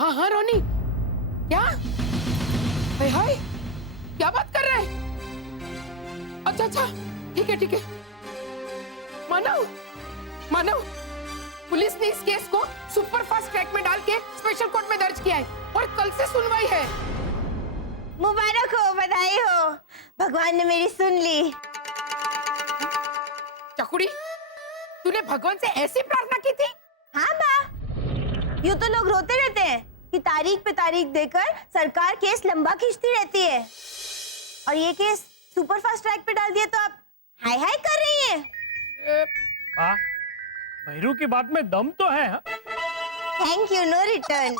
हाँ हाँ रोनी, क्या? हाय हाय, क्या बात कर रहे हैं? अच्छा अच्छा, ठीक है। मानव, पुलिस ने इस केस को सुपर फास्ट ट्रैक में डाल के स्पेशल कोर्ट में दर्ज किया है और कल से सुनवाई है। मुबारक हो, बधाई हो, भगवान ने मेरी सुन ली। चकुड़ी, तूने भगवान से ऐसी प्रार्थना की थी? हाँ बा, यूं तो लोग रोते रहते हैं कि तारीख पे तारीख देकर सरकार केस लंबा खींचती रहती है, और ये केस सुपर फास्ट ट्रैक पे डाल दिया तो आप हाय हाय कर रही हैं। भैरू की बात में दम तो है। Thank you, no return.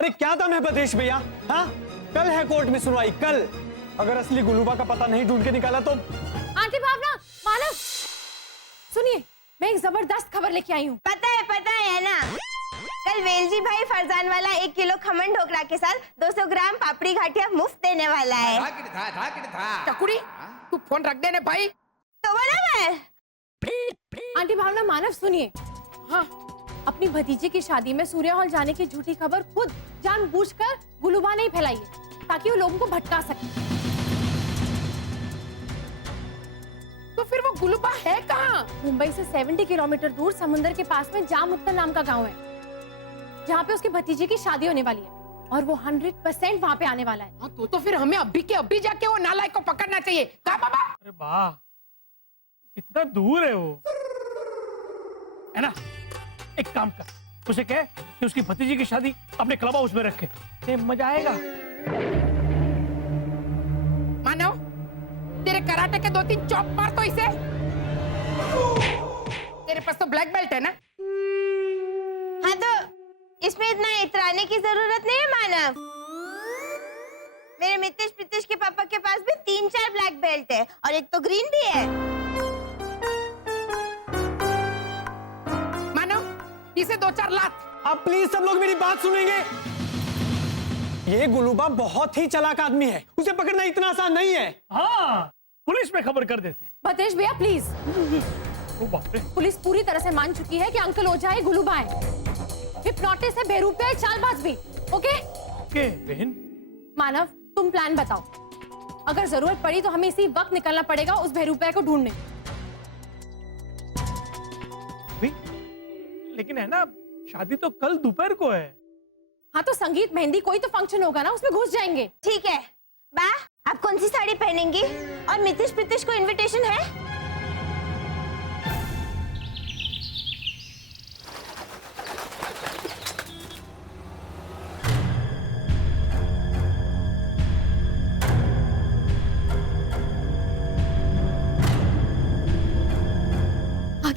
अरे क्या दम है भद्रेश भैया? हाँ, कल है कोर्ट में सुनवाई, कल। अगर असली गुलूबा का पता नहीं ढूंढ के निकाला तो। आंटी भावना, मानव, सुनिए, मैं एक जबरदस्त खबर लेके आई हूँ। पता है ना, कल वेलजी भाई फरजान वाला 1 किलो खमन ढोकला के साथ 200 ग्राम पापड़ी घाटिया मुफ्त देने वाला है। चकुड़ी, तू फोन रख देने भाई। तो बोला मैं। आंटी भावना, मानव सुनिए, हाँ, अपनी भतीजे की शादी में सूर्या हॉल जाने की झूठी खबर खुद जानबूझकर गुलूबा ने फैलाई है ताकि वो लोगों को भटका सके। तो फिर वो गुलूबा है कहाँ? मुंबई से 70 किलोमीटर दूर समुंदर के पास में जाम उत्तर नाम का गांव है, जहाँ पे उसकी भतीजे की शादी होने वाली है और वो 100% वहाँ पे आने वाला है। हाँ, तो फिर हमें अभी के अभी जाके वो नालायक को पकड़ना चाहिए। कहा बाबा? अरे वाह, कितना दूर है वो, है ना? एक काम कर, उसे कह कि उसकी भतीजी की शादी अपने क्लब हाउस में रखे, मजा आएगा। मानव, तेरे कराटे के 2-3 चॉप मार तो इसे। तेरे पास तो ब्लैक बेल्ट है ना? हाँ, तो इसमें इतना इतराने की जरूरत नहीं है मानव। मेरे मितेश प्रीतेश के पापा के पास भी 3-4 ब्लैक बेल्ट है और एक तो ग्रीन भी है। मानव, इसे 2-4 लात। आप प्लीज सब लोग मेरी बात सुनेंगे। ये गुलूबा बहुत ही चालाक आदमी है, उसे पकड़ना इतना आसान नहीं है। हाँ, पुलिस में खबर कर देते। भद्रेश भैया प्लीज, ओ बाप रे। पुलिस पूरी तरह से मान चुकी है कि अंकल ओझा है, गुलूबा है, हिप्नोटिस्ट है, बेरूपे है, चालबाज भी। ओके बहन, मानव, तुम प्लान बताओ। अगर जरूरत पड़ी तो हमें इसी वक्त निकलना पड़ेगा उस बेरूपे को ढूंढने। लेकिन है ना, शादी तो कल दोपहर को है। हाँ, तो संगीत, मेहंदी, कोई तो फंक्शन होगा ना, उसमें घुस जाएंगे। ठीक है बा, आप कौन सी साड़ी पहनेंगी और मितेश प्रीतेश को इनविटेशन है?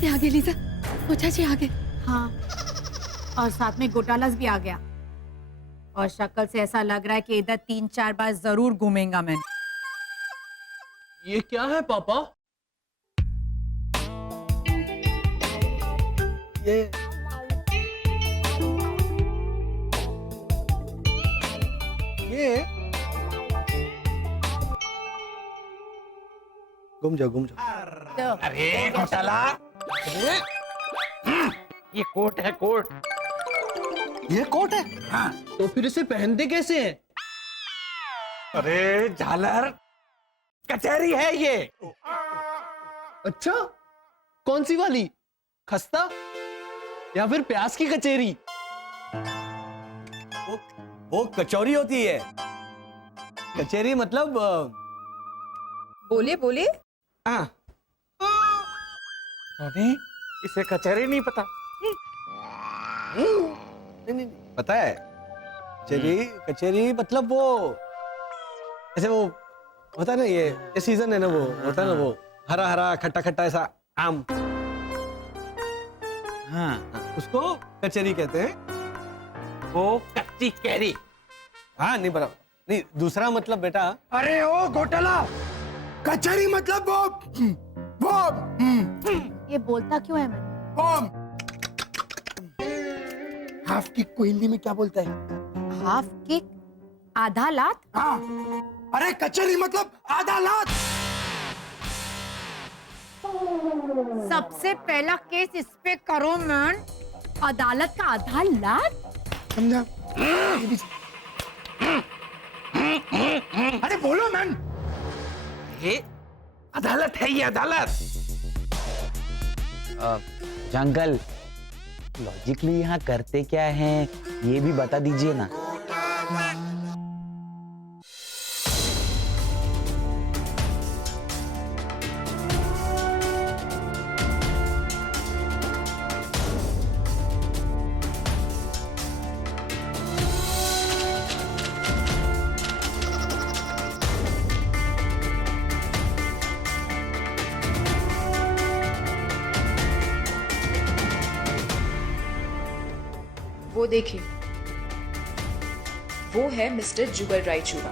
आगे लीजा, ओझा जी आगे। हाँ, और साथ में गोटालास भी आ गया, और शक्ल से ऐसा लग रहा है कि इधर 3-4 बार जरूर घूमेगा मैं। ये क्या है पापा? ये घूम जाओ। अरे घोटाला, ये कोट है, कोट। ये कोट है? हाँ। तो फिर इसे पहनते कैसे हैं? अरे झालर, कचहरी है ये। अच्छा, कौन सी वाली? खस्ता या फिर प्याज की कचेरी? वो कचौरी होती है, कचेरी मतलब। बोले। हाँ। नहीं, इसे कचहरी नहीं पता। नहीं, पता है, कचेरी मतलब वो ऐसे वो होता है ना, ये सीजन है ना, वो होता है ना, वो हरा हरा खट्टा खट्टा ऐसा आम। हाँ, उसको कचेरी कहते हैं। वो कच्ची कैरी। हाँ, नहीं बराबर, नहीं, दूसरा मतलब बेटा। अरे ओ घोटाला, कचहरी मतलब वो ये बोलता क्यों है मैं? हाफ किक को हिंदी में क्या बोलता है? हाफ किक, आधा लात। हाँ, अरे कचहरी मतलब आधा लात। सबसे पहला केस इस पे करो मैन, अदालत का आधा लात। समझा? अरे बोलो मैम। ये अदालत है, ये अदालत। जंगल लॉजिकली यहाँ करते क्या हैं ये भी बता दीजिए ना। वो देखिए, वो है Mr Jugal Raichura,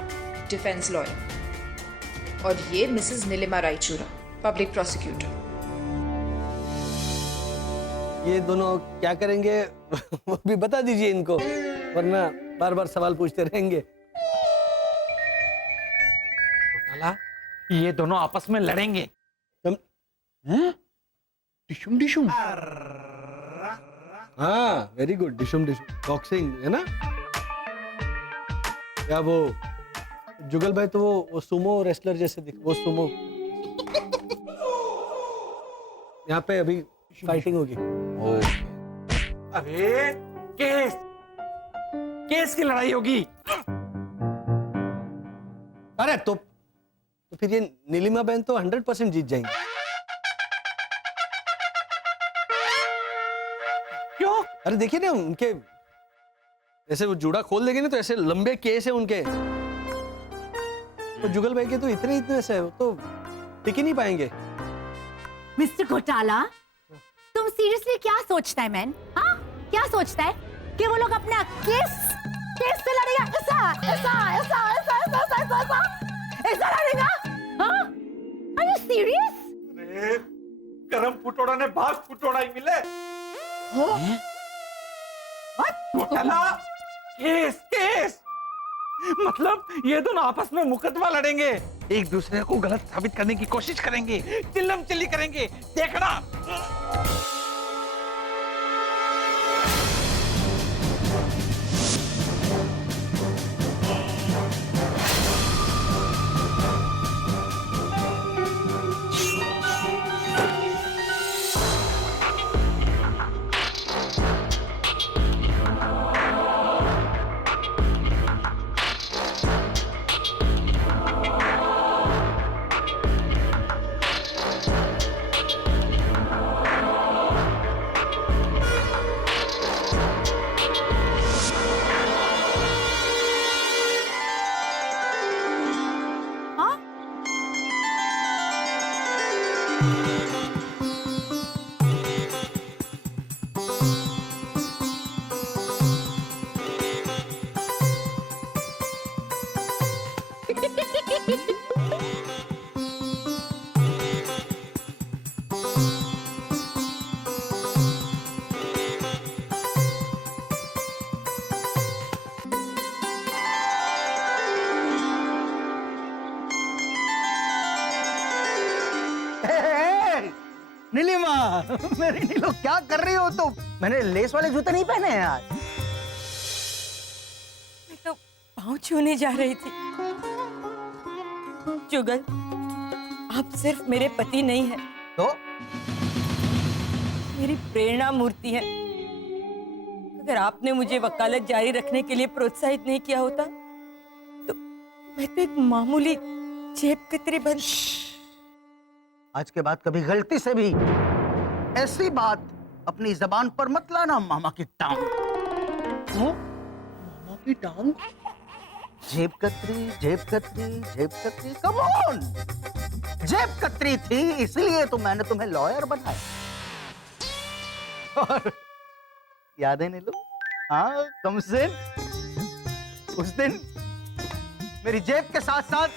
defence lawyer, और ये Mrs Nilima Raichura, public prosecutor. ये दोनों क्या करेंगे वो भी बता दीजिए इनको, वरना बार बार सवाल पूछते रहेंगे। घोटाला, ये दोनों आपस में लड़ेंगे। डिशुम डिशुम। हाँ वेरी गुड, डिशुम डिशुम, बॉक्सिंग है ना। या वो जुगल भाई तो वो सुमो रेसलर जैसे दिख, वो सुमो। यहाँ पे अभी फाइटिंग होगी। अरे केस केस की लड़ाई होगी। अरे तो फिर ये नीलिमा बहन तो 100% जीत जाएंगी। क्यों? अरे देखिए ना उनके, ऐसे वो जूड़ा खोल देंगे ना तो ऐसे लंबे केस है उनके। तो जुगल भाई के तो इतने से वो तो टिक ही नहीं पाएंगे। मिस्टर घोटाला, तुम सीरियसली क्या सोचता है मैन? हाँ, क्या सोचता है कि वो लोग अपना केस से लड़ेगा? ऐसा लड़ेगा? हाँ? Are you serious? अरे गरम फुटोड़ा ने भाग फुटोड़ा ही मिले। घोटाला, केस मतलब ये दोनों आपस में मुकदमा लड़ेंगे, एक दूसरे को गलत साबित करने की कोशिश करेंगे, चिल्लम चिल्ली करेंगे, देखना। नीलिमा, मेरी नीलो क्या कर रही हो तुम? मैंने लेस वाले जूते नहीं पहने हैं आज। मैं तो पाँव छूने जा रही थी। जुगल, आप सिर्फ मेरे पति नहीं हैं, तो मेरी प्रेरणा मूर्ति है। अगर आपने मुझे वकालत जारी रखने के लिए प्रोत्साहित नहीं किया होता तो मैं तो एक मामूली जेब कतरी बन। आज के बाद कभी गलती से भी ऐसी बात अपनी जबान पर मत लाना मामा की टांग। मामा की टांग? जेब कतरी, कम ऑन। जेब कतरी थी इसलिए तो मैंने तुम्हें लॉयर बनाया। और याद है नीलू? हाँ, कमसिन उस दिन मेरी जेब के साथ साथ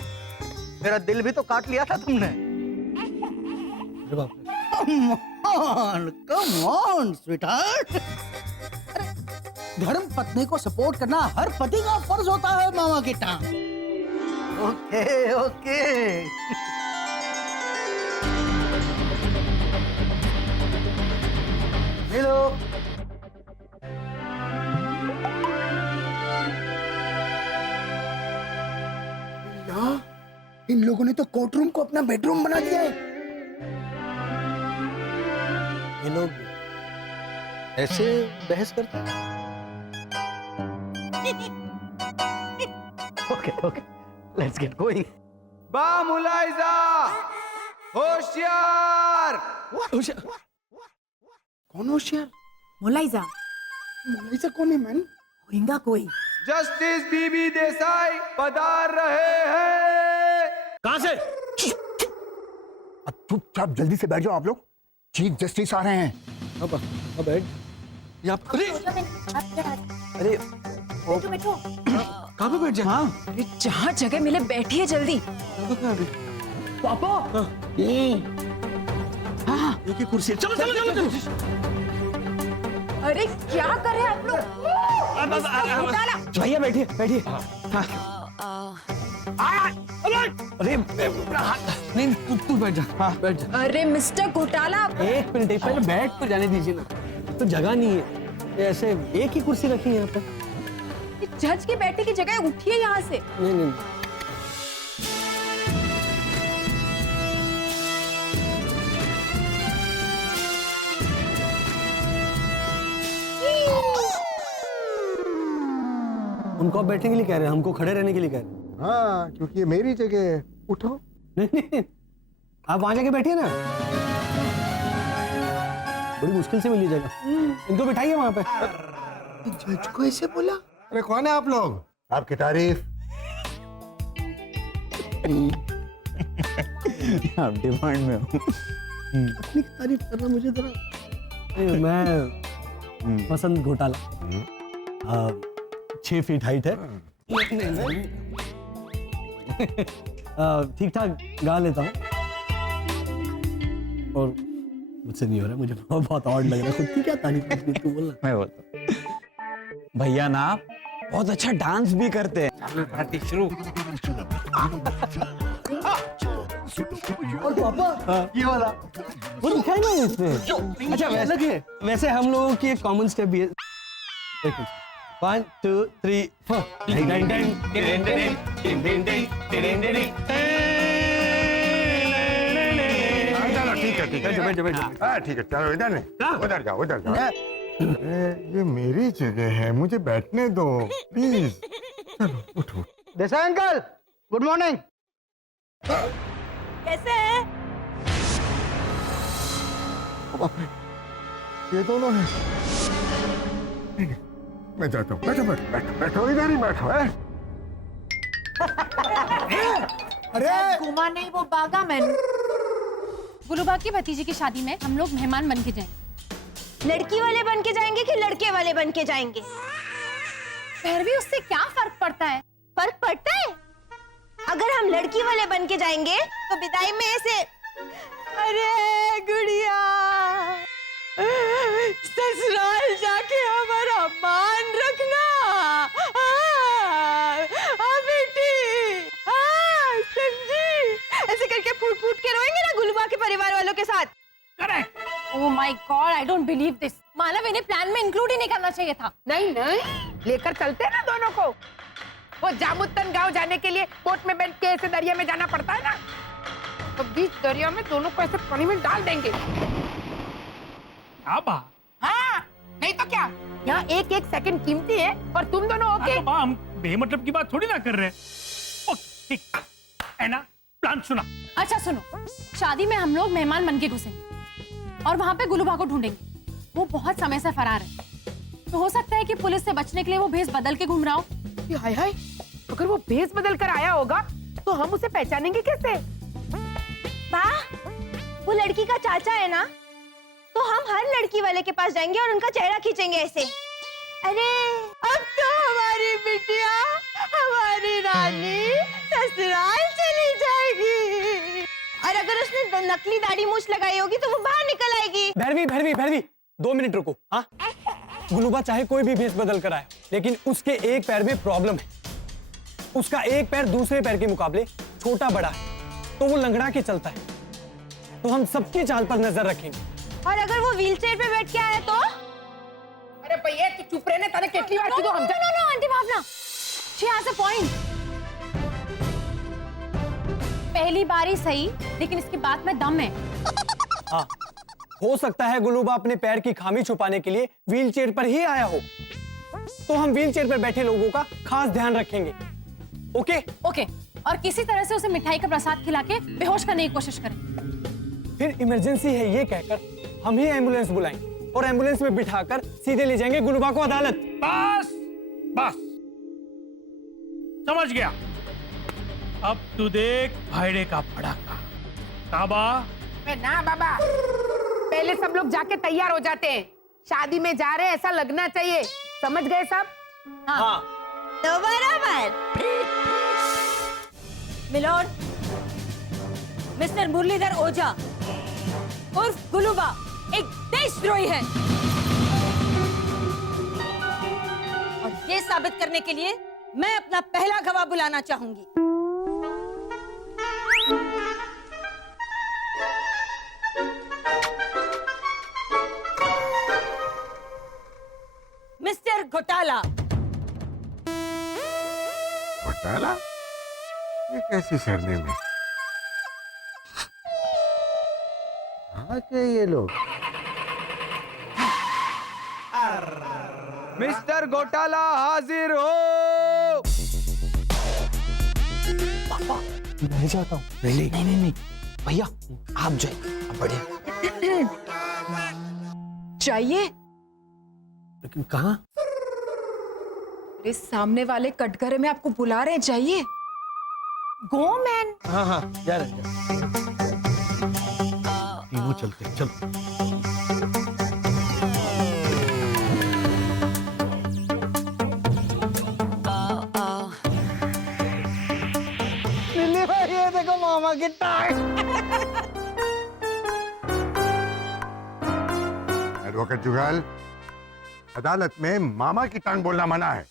मेरा दिल भी तो काट लिया था तुमने। Come on, sweetheart. अरे धर्म पत्नी को सपोर्ट करना हर पति का फर्ज होता है मामा की टांग। ओके हेलो इन लोगों ने तो कोर्ट रूम को अपना बेडरूम बना दिया है। ये लोग ऐसे बहस करते हैं? Okay okay, let's get going. बा मुलाइजा, होशियार। कौन होशियार? मुलाइजा मोनालिसा कौन है मैन? होएगा कोई। जस्टिस बीबी देसाई पधार रहे हैं। कहां से? अब चुपचाप जल्दी से बैठ जाओ आप लोग, चीफ जस्टिस आ रहे हैं। अब बैठ। यहाँ अरे अरे बैठो। कहाँ पे बैठ जा? हाँ अरे जहाँ जगह मिले बैठिए जल्दी। पापा हाँ एक ही कुर्सी है। चलो चलो चलो चलो। अरे क्या कर रहे हैं आप लोग? भैया बैठिए बैठिए। हाँ। अरे नहीं तू बैठ जा। हाँ बैठ जा। अरे मिस्टर घोटाला, एक मिनट पहले बैठ तो जाने दीजिए ना, तो जगह नहीं है, ये ऐसे एक ही कुर्सी रखी है यहाँ पे। जज के बैठने की जगह उठिए यहाँ से। नहीं नहीं उनको आप बैठने के लिए कह रहे हैं, हमको खड़े रहने के लिए कह रहे हैं। हाँ, क्योंकि ये मेरी जगह है, उठो। नहीं नहीं आप वहां जाके बैठिए ना, बड़ी मुश्किल से मिली जगह। इनको बिठाइए वहां पे। जज को ऐसे बोला? अरे कौन है आप लोग? आपकी तारीफ। आप डिमांड में हो। अपनी तारीफ करना मुझे जरा। मैं वसंत घोटाला, 6 फीट हाइट है, ठीक ठाक गा लेता हूँ और मुझसे नहीं हो रहा, मुझे बहुत ऑड लग रहा है। खुद की क्या तारीफ करनी तू बोलना। मैं बोलता हूँ भैया ना बहुत अच्छा डांस भी करते हैं। चलो पार्टी शुरू। और पापा ये वाला वो लिखा है ना इसमें। अच्छा वैसे हम लोगों की एक कॉमन स्टेप भी है। 1 2 3 4 चलो ठीक है ठीक है, बैठ जाओ। हाँ ठीक है, चलो इधर नहीं, उधर जाओ उधर जाओ। ये मेरी जगह है, मुझे बैठने दो प्लीज। चलो उठो। Desai uncle, good morning. कैसे है? ये दोनों हैं। ठीक है, मैं जाता हूँ। बैठो बैठो बैठो बैठो, इधर ही बैठो है। अरे घुमा नहीं, वो बागा मैन। गुलूबा की भतीजी की शादी में हम लोग मेहमान बन के जाएंगे। लड़की वाले बन के जाएंगे कि लड़के वाले बन के जाएंगे? फिर भी उससे क्या फर्क पड़ता है? फर्क पड़ता है। अगर हम लड़की वाले बन के जाएंगे तो विदाई में ऐसे, अरे गुड़िया ससुराल जाके हमारा मान रखना। बेटी समझी? ऐसे करके फूट फूट के रोएंगे ना गुलूबा के परिवार वालों के साथ। Correct. Oh my god, I don't believe this. Manav, इन्हें प्लान में इंक्लूड ही नहीं करना चाहिए था। नहीं नहीं लेकर चलते ना दोनों को। वो जामुतन गांव जाने के लिए बोट में बैठ के ऐसे दरिया में जाना पड़ता है ना, तो बीच दरिया में दोनों को ऐसे पानी में डाल देंगे। क्या बात? हाँ नहीं तो क्या, यहाँ एक एक सेकंड कीमती है और तुम दोनों ओके। हम बेमतलब की बात थोड़ी ना कर रहे हैं। ओके ठीक है ना, प्लान सुना। अच्छा सुनो, शादी में हम लोग मेहमान बन के घुसेंगे और वहां पे गुलूबा को ढूंढेंगे। वो बहुत समय से फरार है, तो हो सकता है कि पुलिस से बचने के लिए वो भेष बदल के घूम रहा हो। हाय हाय, अगर वो भेष बदल कर आया होगा तो हम उसे पहचानेंगे कैसे? वो लड़की का चाचा है ना, तो हम हर लड़की वाले के पास जाएंगे और उनका चेहरा खींचेंगे ऐसे। अरे अब तो हमारी बिटिया, हमारी रानी ससुराल चली जाएगी। और अगर उसने नकली दाढ़ी मूछ लगाई होगी तो वो बाहर निकल आएगी। भैरवी 2 मिनट रुको। हाँ, गुलूबा चाहे कोई भी भेष बदल कर आए, लेकिन उसके एक पैर में प्रॉब्लम है। उसका एक पैर दूसरे पैर के मुकाबले छोटा बड़ा है, तो वो लंगड़ा के चलता है। तो हम सबकी चाल पर नजर रखेंगे। और अगर वो व्हीलचेयर पे बैठ के आया तो? अरे भैया तू चुप रहने, तने कितनी बार की तो हम no aunty Bhavana, she has a point. पहली बार ही सही, लेकिन इसकी बात में दम है। हाँ, हो सकता है गुलूबा अपने पैर की खामी छुपाने के लिए व्हीलचेयर पर ही आया हो, तो हम व्हीलचेयर पर बैठे लोगों का खास ध्यान रखेंगे। ओके? ओके, और किसी तरह से उसे मिठाई का प्रसाद खिला के बेहोश करने की कोशिश करें। फिर इमरजेंसी है ये कहकर हम ही एम्बुलेंस बुलाएंगे और एम्बुलेंस में बिठाकर सीधे ले जाएंगे गुलूबा को अदालत। बस बस, समझ गया। अब तू देख भाईड़े का पड़ाका। काबा, ना बाबा, पहले सब लोग जाके तैयार हो जाते हैं। शादी में जा रहे हैं ऐसा लगना चाहिए, समझ गए सब? हाँ। तो बराबर। मिलोड, मिस्टर मुरलीधर ओझा उर्फ गुलूबा एक देशद्रोही है, और ये साबित करने के लिए मैं अपना पहला गवाह बुलाना चाहूंगी। मिस्टर घोटाला। घोटाला? ये कैसी सरनेम है? कहाँ के ये लोग? मिस्टर घोटाला हाजिर हो। मैं जाता हूँ। नहीं भैया, आप जाइए, आप बढ़िया। चाहिए? लेकिन कहाँ? इस सामने वाले कटघरे में आपको बुला रहे हैं, चाहिए? Go man. हाँ हाँ, जा रहे तीनों चलते हैं, चलो। लिली भाई, ये देखो मामा की टांग। एडवोकेट जुगल, अदालत में मामा की टांग बोलना मना है।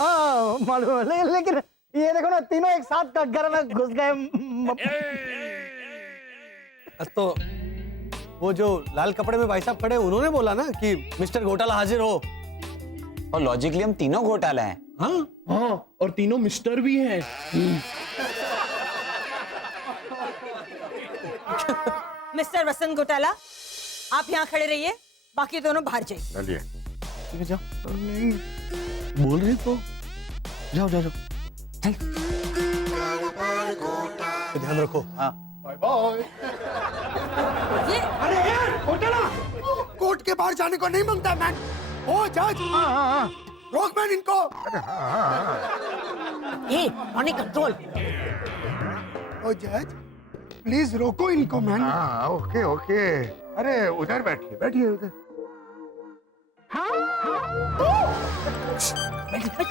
हाँ मालूम है, लेकिन ये देखो ना, तीनों एक साथ का घर में घुस गए। तो वो जो लाल कपड़े में भाई साहब खड़े, उन्होंने बोला ना कि मिस्टर घोटाला हाजिर हो। और लॉजिकली हम तीनों घोटाला हैं। हाँ हाँ, और तीनों मिस्टर भी हैं। मिस्टर वसंत घोटाला, आप यहाँ खड़े रहिए, बाकी दोनों बाहर जाइए। चलिए। ठीक है, जाओ। नहीं बोल रही तो जाओ जाओ जाओ। चल, ध्यान रखो। हाँ, बाय बाय। ये अरे यार, घोटाला कोर्ट के बाहर जाने को नहीं मांगता मैन। ओ जज, रोक मैन इनको। अरे ऑन कंट्रोल। ओ जज, प्लीज रोको इनको मैन। हाँ, ओके ओके। अरे उधर बैठिए, बैठिए उधर।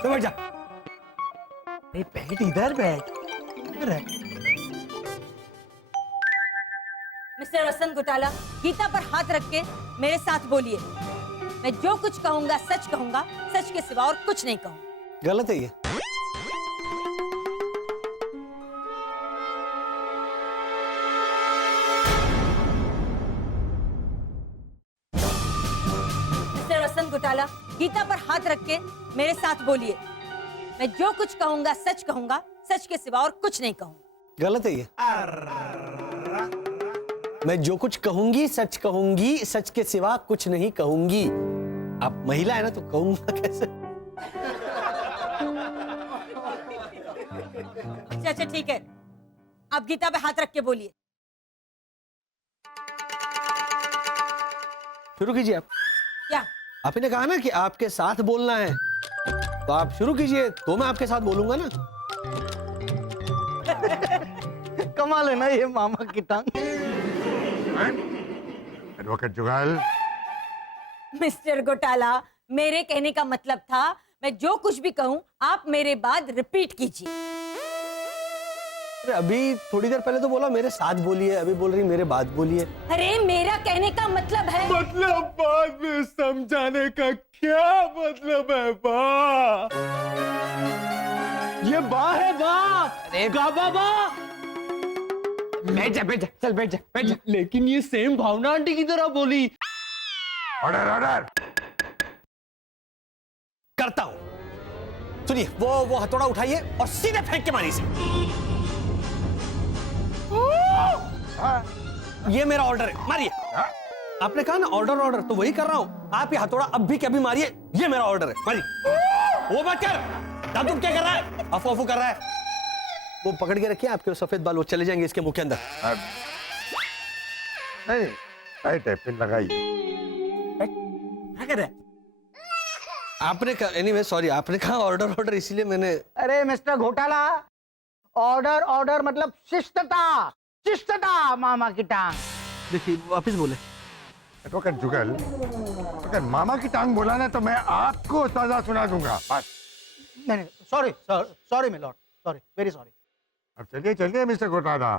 तो बैठ जा। बैठ इधर बैठ। मिस्टर वसंत घोटाला, गीता पर हाथ रख के मेरे साथ बोलिए। मैं जो कुछ कहूंगा सच कहूंगा, सच के सिवा और कुछ नहीं कहूंगा। गलत है ये। मिस्टर वसंत घोटाला, गीता पर हाथ रख के मेरे साथ बोलिए। मैं जो कुछ कहूंगा सच कहूंगा, सच के सिवा और कुछ नहीं कहूंगा। गलत है ये। मैं जो कुछ कहूंगी सच कहूंगी, सच के सिवा कुछ नहीं कहूंगी। आप महिला है ना, तो कहूंगा कैसे? अच्छा अच्छा ठीक है, आप गीता पे हाथ रख के बोलिए। शुरू कीजिए आप। क्या? आपने कहा ना कि आपके साथ बोलना है, तो आप शुरू कीजिए, तो मैं आपके साथ बोलूंगा ना। कमाल है ना ये मामा की टांग। एडवोकेट जुगल, मिस्टर घोटाला, मेरे कहने का मतलब था, मैं जो कुछ भी कहूं आप मेरे बाद रिपीट कीजिए। अरे अभी थोड़ी देर पहले तो बोला मेरे साथ बोलिए, अभी बोल रही मेरे बाद बोलिए। अरे मेरा कहने का मतलब है। मतलब बाद में समझाने का क्या मतलब है बा? ये बा है बा। अरे गाबा बा। बैठ जा, बैठ जा, चल बैठ जा, बैठ जा। लेकिन ये सेम भावना आंटी की तरह बोली। Order order. करता हूं। सुनिए, वो हथौड़ा उठाइए और सीधे फेंक के मारिए इसे। ये मेरा ऑर्डर है, मारिए। आपने कहा ना ऑर्डर ऑर्डर, तो वही कर रहा हूँ। आप ये हथौड़ा अब भी कभी मारिए, ये मेरा ऑर्डर है, मारिए। वो मत कर, दादू क्या कर रहा है? अफू कर रहा है। वो पकड़ के रखिए, आपके सफेद बाल वो चले जाएंगे इसके मुंह के अंदर। नहीं, टाइट है, पिन लगाइए। क्या कर रहा है? आपने कहा, एनीवे सॉरी, आपने कहा ऑर्डर ऑर्डर, इसीलिए मैंने। अरे मिस्टर घोटाला, ऑर्डर ऑर्डर मतलब शिष्टता, शिष्टता मामा की टांग। देखिए वापिस बोले। तो कर जुगल, अगर मामा की टांग बोला ना तो मैं आपको सजा सुना दूंगा। बस। नहीं sorry sorry milord, sorry, very sorry. अब चलिए चलिए मिस्टर घोटाला,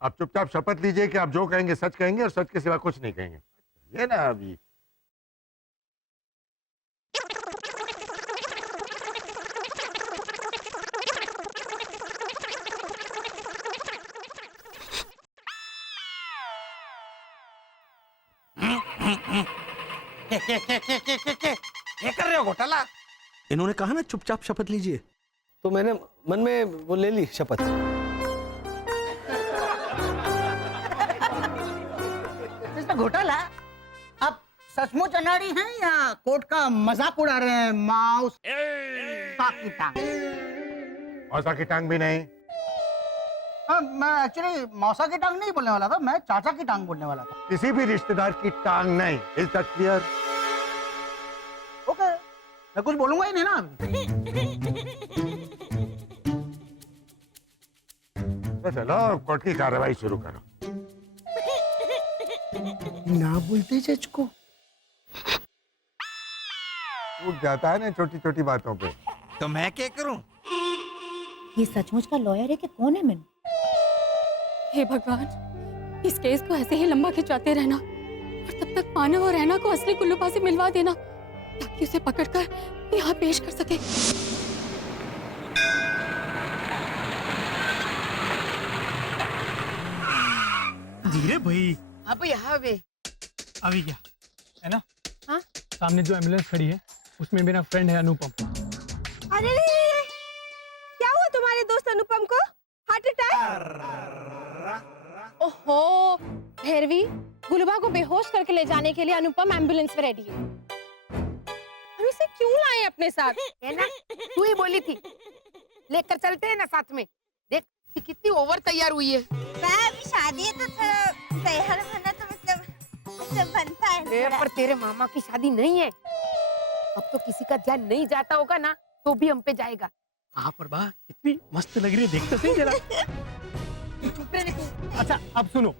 आप चुपचाप शपथ लीजिए कि आप जो कहेंगे सच कहेंगे और सच के सिवा कुछ नहीं कहेंगे। ये ना अभी क्या कर रहे हो घोटाला? इन्होंने कहा ना चुपचाप शपथ लीजिए, तो मैंने मन में वो ले ली शपथ। मिस्टर घोटाला, आप सचमुच अनाड़ी हैं या कोर्ट का मजाक उड़ा रहे हैं? माउस की टांग। मौसा की टांग भी नहीं। मैं एक्चुअली मौसा की टांग नहीं बोलने वाला था, मैं चाचा की टांग बोलने वाला था। किसी भी रिश्तेदार की टांग नहीं। Is that clear? ओके, मैं कुछ बोलूंगा ही नहीं ना अभी। तो चलो कोर्ट की कार्रवाई शुरू करो। ना बोलते जज को। उठ जाता है ना छोटी छोटी बातों पे। तो मैं क्या करूं? ये सचमुच का लॉयर है कि कौन है? मैंने हे भगवान, इस केस को ऐसे ही लंबा खिंचाते रहना और तब तक मानव और रैना को असली गुल्लूबा से मिलवा देना ताकि उसे पकड़कर यहाँ पेश कर सके। धीरे भाई। अब यहाँ वे अभी क्या है ना? हाँ? सामने जो एम्बुलेंस खड़ी है उसमें मेरा फ्रेंड है अनुपम। अरे क्या हुआ तुम्हारे दोस्त अनुपम को? Heart attack? ओहो भैरवी, गुलूबा को बेहोश करके ले जाने के लिए अनुपम एम्बुलेंस में रेडी है। हम इसे क्यों लाए अपने साथ? है ना, तू ही बोली थी लेकर चलते हैं ना साथ में। देख कितनी ओवर तैयार हुई है। अभी शादी है तो थोड़ा तैयार होना तो मतलब बनता है। पर तेरे मामा की शादी नहीं है। अब तो किसी का ध्यान नहीं जाता होगा ना तो भी हम पे जाएगा। हाँ प्रभा, कितनी मस्त लग रही है, देख तो सही जरा। अच्छा अब सुनो,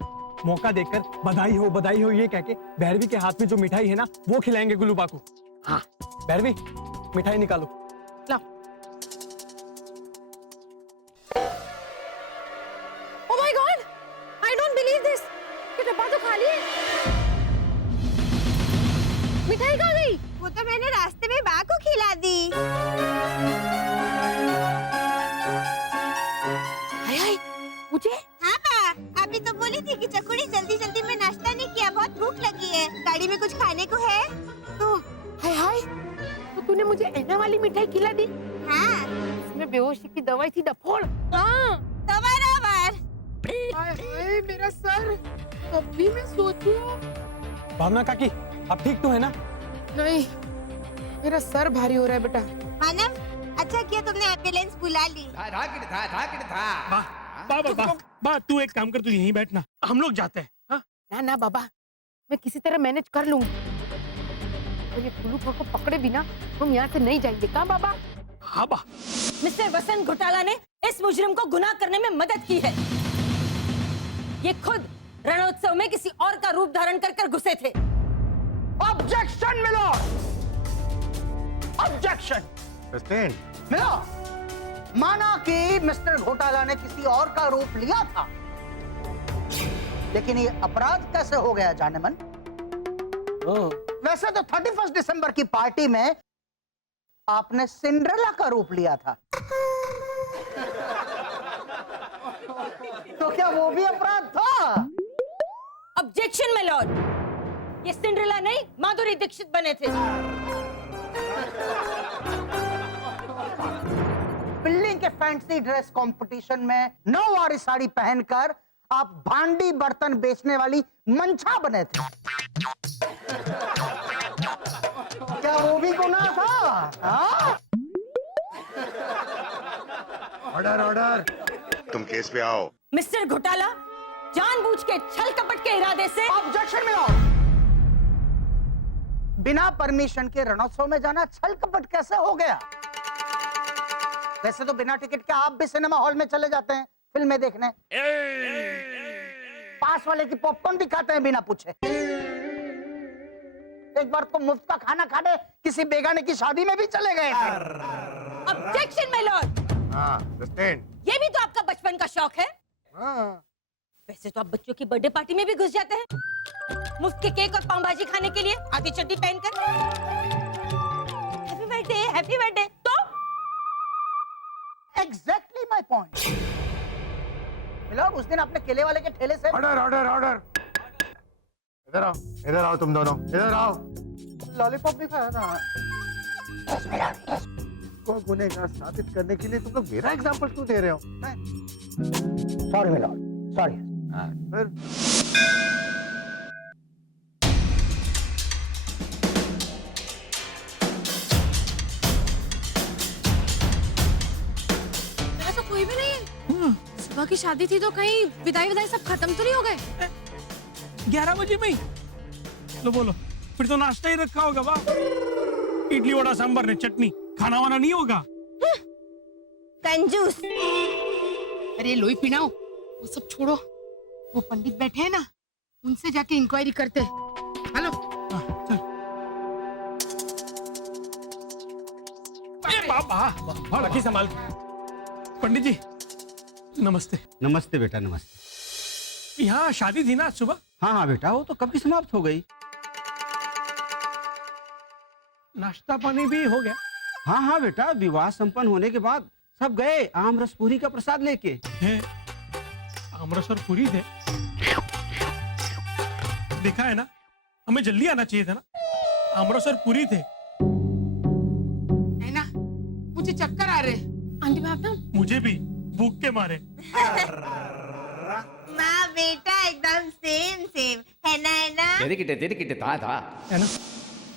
मौका देखकर बधाई हो ये कह के भैरवी के हाथ में जो मिठाई है ना वो खिलाएंगे गुलूबा को। हाँ भैरवी, मिठाई निकालो। लाओ। ओह my god, I don't believe this. ये डब्बा तो खाली है। मिठाई कहाँ गई? वो तो मैंने रास्ते में बा को खिला दी। मुझे? हाँ बा, अभी तो बोली थी कि चकुड़ी जल्दी जल्दी में नाश्ता नहीं किया, बहुत भूख लगी है, गाड़ी में कुछ खाने को है? तो हाय हाय, तो तूने मुझे एना वाली मिठाई खिला दी? हाँ। इसमें बेहोशी की दवाई थी डफोड़। हाँ, बराबर। हाय हाय मेरा सर, अभी मैं सोचूं। भावना काकी, आप ठीक तो है ना? नहीं, मेरा सर भारी हो रहा है बेटा। मानव, अच्छा किया तुमने एम्बुलेंस बुला ली। बा तू एक काम कर, तू यहीं बैठना, हम लोग जाते हैं। हाँ? ना ना बाबा, मैं किसी तरह मैनेज कर लूंगी। तो ये गुल्लूबा को पकड़े बिना हम यहाँ से नहीं जाएंगे। कहाँ बाबा? हाँ बा। मिस्टर वसंत घोटाला ने इस मुजरिम को गुनाह करने में मदद की है। ये खुद रणोत्सव में किसी और का रूप धारण कर घुसे थे। Objection milord, objection. मिलॉर्ड, माना कि मिस्टर घोटाला ने किसी और का रूप लिया था, लेकिन ये अपराध कैसे हो गया जाने मन? वैसे तो 31 दिसंबर की पार्टी में आपने सिंड्रेला का रूप लिया था, तो क्या वो भी अपराध था? ऑब्जेक्शन माय लॉर्ड, ये सिंड्रेला नहीं माधुरी दीक्षित बने थे। बिल्डिंग के फैंसी ड्रेस कंपटीशन में 9 वारी साड़ी पहनकर आप भांडी बर्तन बेचने वाली मंचा बने थे। क्या वो भी गुनाह था? हाँ? Order order. तुम केस पे आओ। मिस्टर घोटाला, जानबूझ के छल कपट के इरादे से। ऑब्जेक्शन में आओ। बिना परमिशन के रणोत्सव में जाना छल कपट कैसे हो गया? वैसे तो बिना टिकट के आप भी सिनेमा हॉल में चले जाते हैं फिल्में देखने, पास वाले की पॉपकॉर्न भी खाते हैं बिना पूछे। एक बार तो मुफ्त का खाना खाने किसी बेगाने की शादी में भी चले गए थे। Objection my Lord. हाँ, ये भी तो आपका बचपन का शौक है। हाँ। वैसे तो आप बच्चों की बर्थडे पार्टी में भी घुस जाते हैं, मुफ्त के केक और पाव भाजी खाने के लिए आधी चड्डी पहनकर। Happy birthday, happy birthday. तो एग्जैक्टली माय पॉइंट। मिलोड, उस दिन आपने केले वाले के ठेले से ऑर्डर ऑर्डर ऑर्डर। इधर आओ तुम दोनों, इधर आओ। लॉलीपॉप भी खाया था। को गुनहगार साबित करने के लिए तुम लोग मेरा एग्जांपल क्यों दे रहे हो? Sorry milord, sorry. ऐसा कोई भी नहीं है। सुबह की शादी थी तो कहीं विदाई सब खत्म तो नहीं हो गए? 11 बजे में ही? लो बोलो, फिर तो नाश्ता ही रखा होगा। वाह, इडली वड़ा सांभर ने चटनी, खाना वाना नहीं होगा। कंजूस। अरे लोई पिनाओ, वो सब छोड़ो। वो पंडित बैठे हैं ना, उनसे जाके इंक्वायरी करते हैं। हेलो। बाबा रखी संभाल। पंडित जी नमस्ते। नमस्ते बेटा, नमस्ते। यहाँ शादी थी ना आज सुबह? हाँ हाँ बेटा, वो तो कब की समाप्त हो गई। नाश्ता पानी भी हो गया? हाँ हाँ बेटा, विवाह संपन्न होने के बाद सब गए आम रस पूरी का प्रसाद लेके। आमरस और पूरी थे? देखा है ना, हमें जल्दी आना चाहिए था ना। आमरस और पूरी थे। है ना, मुझे चक्कर आ रहे। आंटी बाप ना, मुझे भी भूख के मारे। माँ बेटा एकदम सेम सेम है ना, है ना? तेरे किटे था है ना।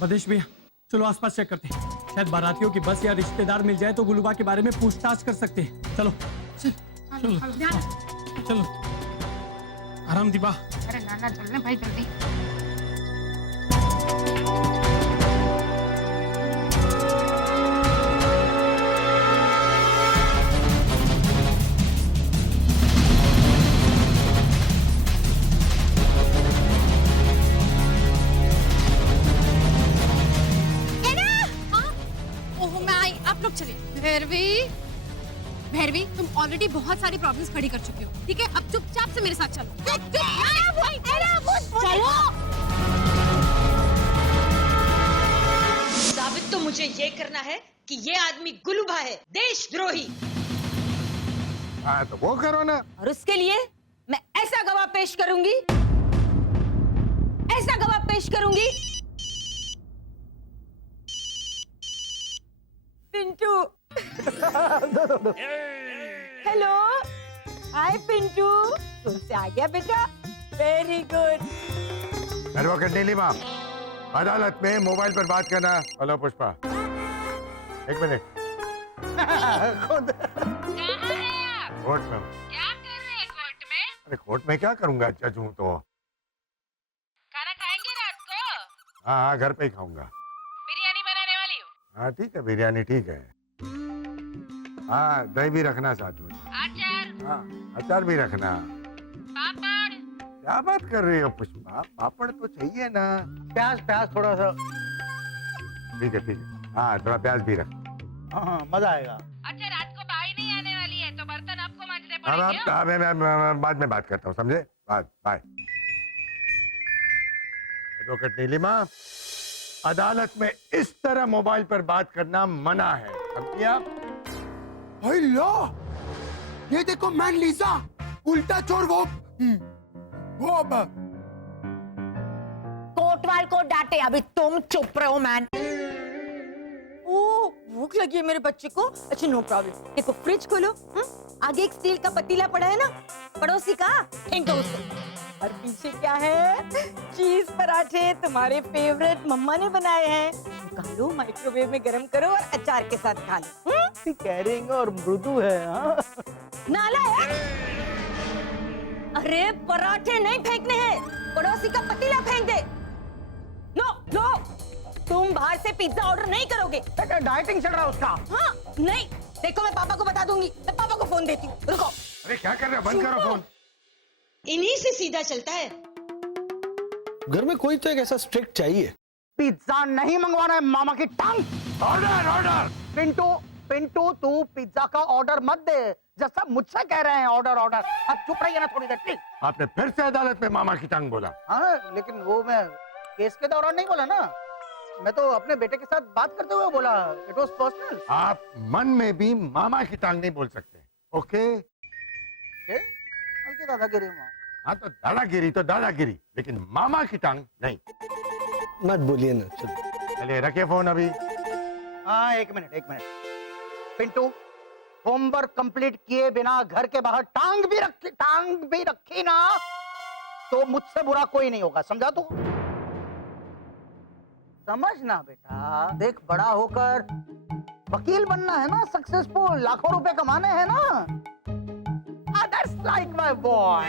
बदेश भैया, चलो आसपास चेक करते हैं, शायद बारातियों की बस या रिश्तेदार मिल जाए तो गुलूबा के बारे में पूछताछ कर सकते हैं। चलो चलो चलो, आराम दीपा। अरे नाना चलने भाई जल्दी। आप लोग चलिए। भैरवी, तुम ऑलरेडी बहुत सारी प्रॉब्लम्स खड़ी कर चुकी हो, ठीक है? अब चुपचाप से मेरे साथ चलो। चलो। साबित तो मुझे ये करना है कि ये आदमी गुलूबा है, देशद्रोही। हाँ तो वो करो ना। और उसके लिए मैं ऐसा गवाह पेश करूंगी, ऐसा गवाह पेश करूंगी। पिंटू। हेलो, हाय पिंटू, तुमसे आ गया बेटा? Very good. एडवोकेट नीलिमा, अदालत में मोबाइल पर बात करना। हेलो पुष्पा, एक मिनट। कोर्ट में। क्या कर रहे हैं कोर्ट में? अरे कोर्ट में क्या करूंगा, जज हूँ तो। खाना खाएंगे रात को? हाँ हाँ, घर पे ही खाऊंगा। बिरयानी बनाने वाली हूँ। हाँ ठीक है, बिरयानी ठीक है। हाँ, दही भी रखना साथ में। अचार? हाँ, अचार भी रखना। पापड़? क्या बात कर रही हो पुष्पा, पापड़ तो चाहिए ना। प्याज प्याज थोड़ा सा। ठीक है ठीक है। हाँ, थोड़ा प्याज भी रख। हाँ, मजा आएगा। अच्छा, रात को बाई नहीं आने वाली है तो बर्तन आपको मांजने अब मैं बाद में बात करता हूँ, समझे? बाय। एडवोकेट नीलिमा, अदालत में इस तरह मोबाइल पर बात करना मना है, समझिए आप? लो, ये देखो मैन लीसा, उल्टा चोर वो कोटवाल को डांटे, अभी तुम चुप रहो मैन। ओ भूख लगी है मेरे बच्चे को। अच्छा नो प्रॉब्लम, देखो फ्रिज खोलो, आगे एक स्टील का पतीला पड़ा है ना, पड़ोसी का, फेंक दो उसको। और पीछे क्या है? चीज पराठे तुम्हारे फेवरेट मम्मा ने बनाए हैं, निकालो माइक्रोवेव में गरम करो और अचार के साथ खा लो। कैरिंग और मृदु है। हाँ नाला है? अरे पराठे नहीं फेंकने हैं, पड़ोसी का पतीला फेंक दे। लो लो, तुम बाहर से पिज्जा ऑर्डर नहीं करोगे। डाइटिंग चल रहा है उसका। हाँ नहीं, देखो मैं पापा को बता दूंगी, मैं पापा को फोन देती हूँ, रुको। अरे क्या कर रहे हो? बंद करो फोन। इन्हीं से सीधा चलता है। घर में कोई तो एक ऐसा स्ट्रिक्ट चाहिए। पिज्जा नहीं मंगवाना है, मामा की टांग। Order order. पिंटू पिंटू तू पिज्जा का ऑर्डर मत दे, जब सब मुझसे कह रहे हैं ऑर्डर ऑर्डर। अब चुप रहिए ना थोड़ी देर प्लीज। आपने फिर से अदालत में मामा की टांग बोला। हाँ लेकिन वो मैं केस के दौरान नहीं बोला ना, मैं तो अपने बेटे के साथ बात करते हुए बोला। It was personal. आप मन में भी मामा की टांग नहीं बोल सकते। ओके हल्की दादागिरी में। हाँ तो दादागिरी तो दादागिरी, लेकिन मामा की टांग नहीं। मत बोलिए ना, चलो। चलिए रखिए फोन अभी। हाँ एक मिनट पिंटू, होमवर्क कंप्लीट किए बिना घर के बाहर टांग भी रखी ना तो मुझसे बुरा कोई नहीं होगा, समझा तू? समझना बेटा, देख बड़ा होकर वकील बनना है ना, सक्सेसफुल, लाखों रुपए कमाने हैं ना। That's like my boy.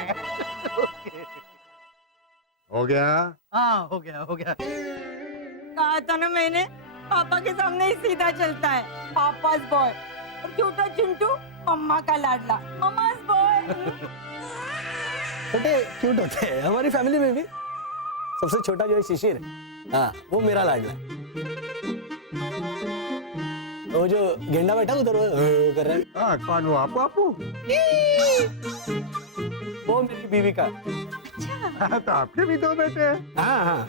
हो गया? हाँ हो गया। कहा था ना मैंने, पापा के सामने ही सीधा चलता है, पापा's बॉय। और छोटा चिंटू मम्मा का लाडला, मम्मा's बॉय। छोटे क्यूट होते हैं, हमारी फैमिली में भी सबसे छोटा जो है शिशिर, हाँ वो मेरा लाडला। वो जो गेंडा बैठा उधर वो कर रहा है। हाँ कौन वो? आपू? वो मेरी बीवी का। हाँ तो आपके भी दो बेटे हैं। हाँ।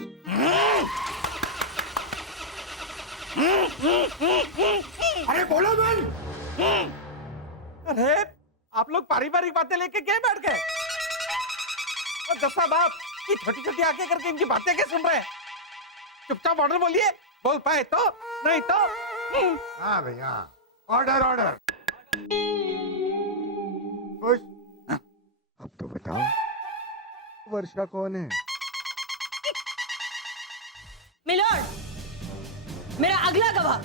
अरे बोलो मन। अरे आप लोग पारिवारिक बातें लेके क्या बैठ गए? और दस्ता बाप ये छोटी छोटी आंखें करके इनकी बातें क्या सुन रहे हैं? चुपचाप ऑर्डर बोलिए, बोल पाए तो, नहीं तो। हाँ भैया, ऑर्डर। खुश? अब तो बताओ वर्षा कौन है? मिलोड, मेरा अगला गवाह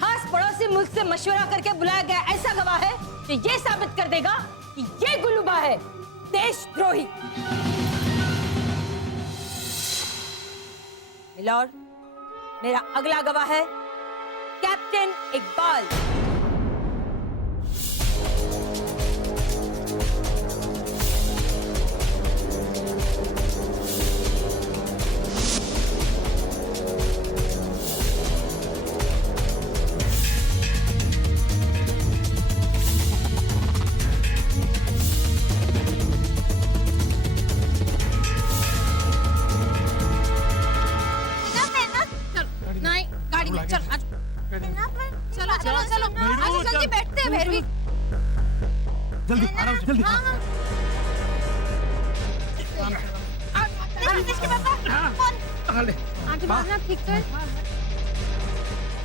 खास पड़ोसी मुल्क से मशवरा करके बुलाया गया ऐसा गवाह है कि ये साबित कर देगा कि ये गुलूबा है देशद्रोही। मिलोड, मेरा अगला गवाह है कैप्टन इकबाल। जल्दी बैठते हैं भैरवी। जल्दी आराम से, जल्दी। आंटी मारना ठीक कर।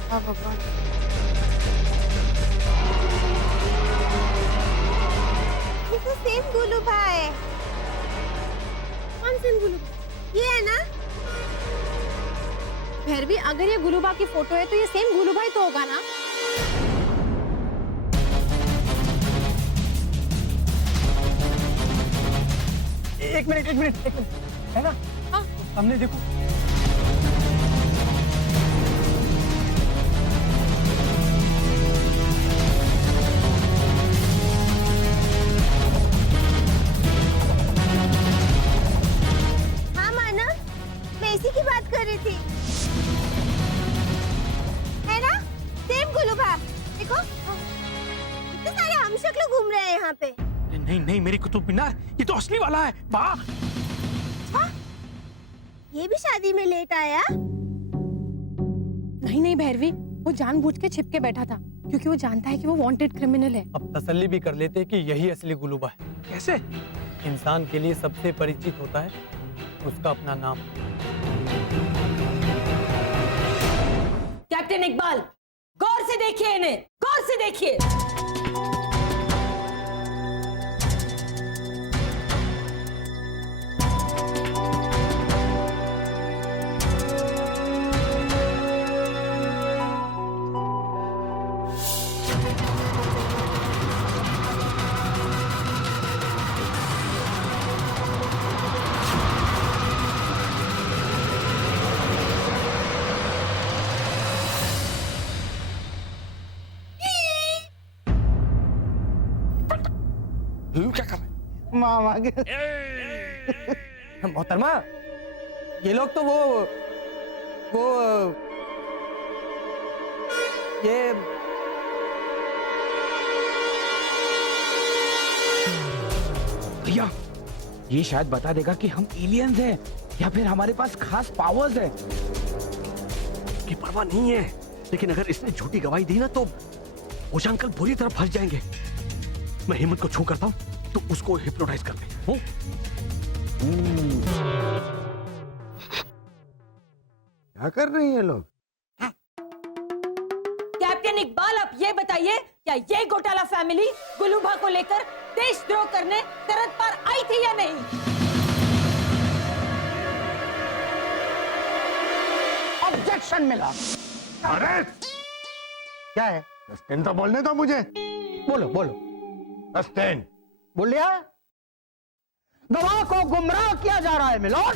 भगवान, ये तो सेम गुलूबा है। कौन सेम गुलूबा? ये है ना? भैरवी, अगर ये गुलूबा की फोटो है तो ये सेम गुलूबा ही तो होगा ना? एक मिनट है ना? हाँ। हमने देखो। हाँ माना, मैं इसी की बात कर रही थी। है ना? सेम गुलूबा। देखो, इतने सारे हमशक्ल घूम रहे हैं यहाँ पे। नहीं मेरी कुतुब मीनार, ये तो असली वाला है। वाह, ये भी शादी में लेट आया? नहीं भैरवी, वो जानबूझ के छिप के बैठा था क्योंकि वो जानता है कि वो वांटेड क्रिमिनल है। अब तसल्ली भी कर लेते कि यही असली गुलूबा है। कैसे? इंसान के लिए सबसे परिचित होता है उसका अपना नाम। कैप्टन इकबाल, देखिए इन्हें, गौर से देखिए। क्या कर रहे मामा के मोहतरमा, ये लोग तो वो ये भैया, ये शायद बता देगा कि हम एलियंस हैं या फिर हमारे पास खास पावर्स है। की परवाह नहीं है, लेकिन अगर इसने झूठी गवाही दी ना तो ओझा अंकल बुरी तरह फंस जाएंगे। मैं हेमंत को छू करता हूँ तो उसको हिप्नोटाइज कर दे। क्या कर रहे हैं ये लोग? कैप्टन इकबाल, आप ये बताइए, क्या ये घोटाला फैमिली गुलूभा को लेकर देशद्रोह करने सरहद पार आई थी या नहीं? ऑब्जेक्शन मिला। अरे क्या है? सस्टेन तो बोलने दो मुझे। बोलो बोलो। सस्टेन बोल लिया। गवाह को गुमराह किया जा रहा है मिलोड,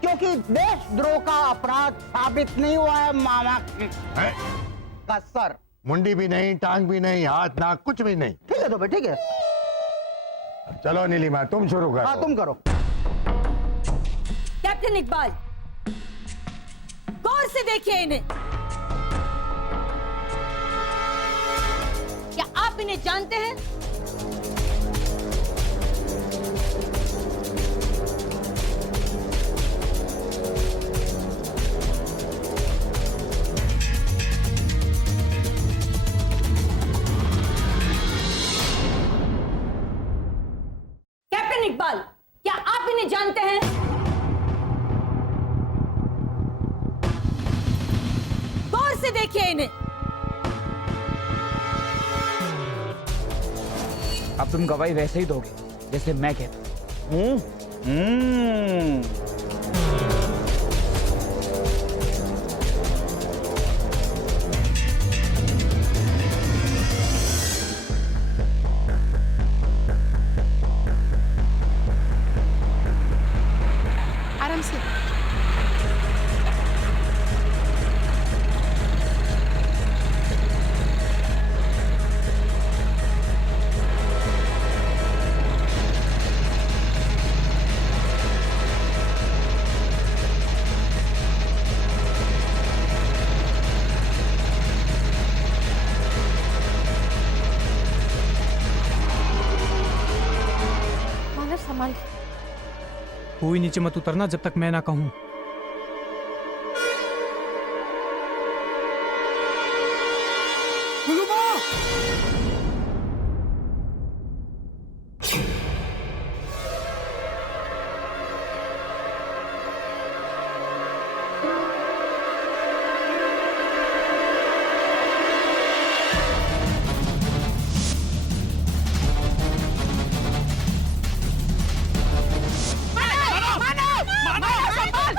क्योंकि देशद्रोह का अपराध साबित नहीं हुआ है मामा का सर। मुंडी भी नहीं, टांग भी नहीं, हाथ नाक कुछ भी नहीं। ठीक है तो भाई, ठीक है। चलो नीलिमा, तुम शुरू करो। हाँ तुम करो। कैप्टन इकबाल, गौर से देखिए इन्हें। क्या आप इन्हें जानते हैं? कैप्टन इकबाल, क्या आप इन्हें जानते हैं? गौर से देखिए इन्हें। अब तुम गवाही वैसे ही दोगे जैसे मैं कहता हूँ। आराम से। मानव संभाल। कोई नीचे मत उतरना जब तक मैं ना कहूं। मानव! मानव! मानव! संभाल!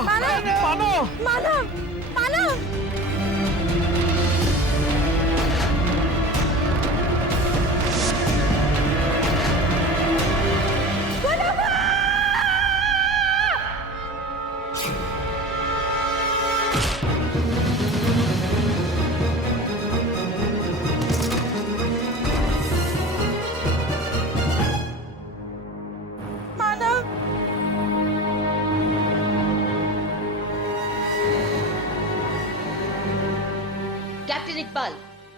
मानो मानव मानव कैप्टन इकबाल,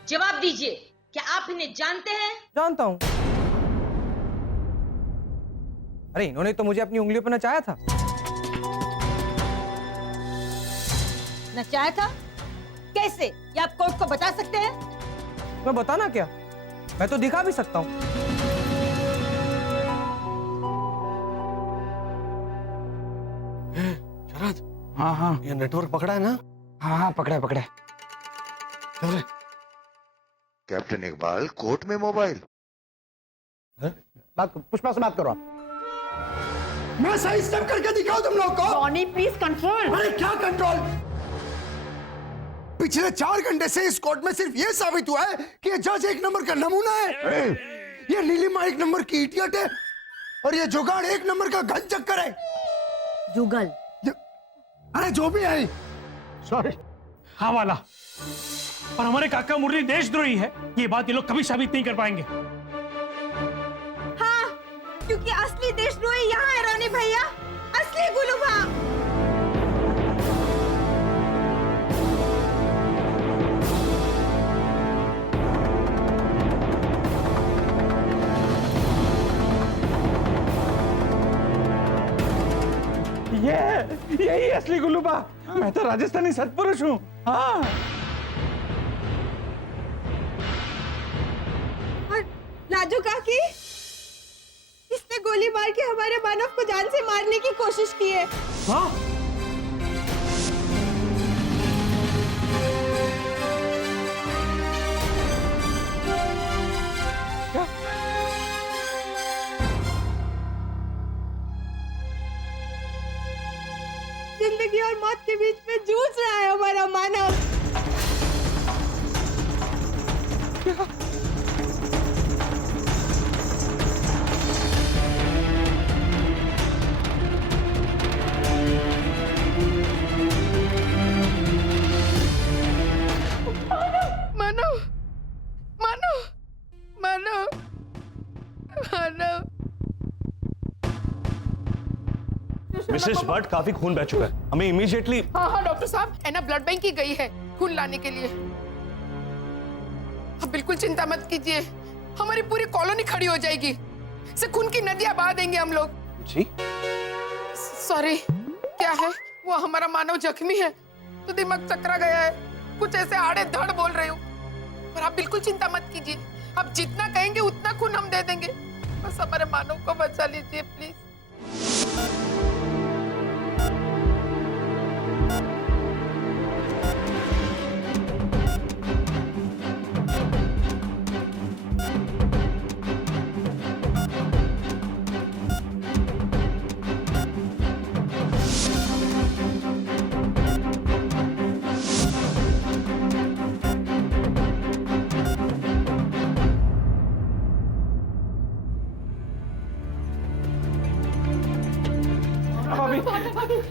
जवाब दीजिए, क्या आप इन्हें जानते हैं? जानता हूँ। अरे इन्होंने तो मुझे अपनी उंगलियों पर नचाया था। नचाया था? कैसे? ये आप कोर्ट को बता सकते हैं? मैं बताना क्या, मैं तो दिखा भी सकता हूँ। शरद, हाँ हाँ ये नेटवर्क पकड़ा है ना? हाँ हाँ पकड़ा है, पकड़ा है। चल कैप्टन इकबाल कोर्ट में मोबाइल। बात पुष्पा से बात करो आप। मैं सही स्टेप करके दिखाऊं तुम लोग को? Johnny please control. अरे क्या कंट्रोल? पिछले 4 घंटे से इस कोर्ट में सिर्फ ये साबित हुआ है कि ये जज एक नंबर का नमूना है, ये नीलिमा एक नंबर की इडियट है और ये जुगाड़ एक नंबर का घन चक्कर है। जुगल? अरे जो भी है। सॉरी। हाँ वाला, पर हमारे काका मुरली देशद्रोही है, ये बात ये लोग कभी साबित नहीं कर पाएंगे। हाँ, क्योंकि असली देशद्रोही यहाँ है रानी भैया, असली गुलूबा। यही असली गुलूबा। मैं तो राजस्थानी सत्पुरुष हूँ। हाँ। और लाजू काकी, इसने गोली मार के हमारे मानव को जान से मारने की कोशिश की है। हाँ? जिंदगी और मौत के बीच में जूझ रहा है हमारा मानव। मानो मानो मानो मानो। मिसेस भट्ट, काफी खून बह चुका है, हमें इमीडिएटली। हाँ हाँ डॉक्टर साहब, है ना ब्लड बैंक की गई है खून लाने के लिए। आप बिल्कुल चिंता मत कीजिए, हमारी पूरी कॉलोनी खड़ी हो जाएगी, से खून की नदियां बहा देंगे हम लोग। जी? सॉरी, क्या है वो हमारा मानव जख्मी है तो दिमाग चकरा गया है, कुछ ऐसे आड़े धड़ बोल रही हूँ, पर आप बिल्कुल चिंता मत कीजिए, आप जितना कहेंगे उतना खून हम दे देंगे, बस हमारे मानव को बचा लीजिए प्लीज।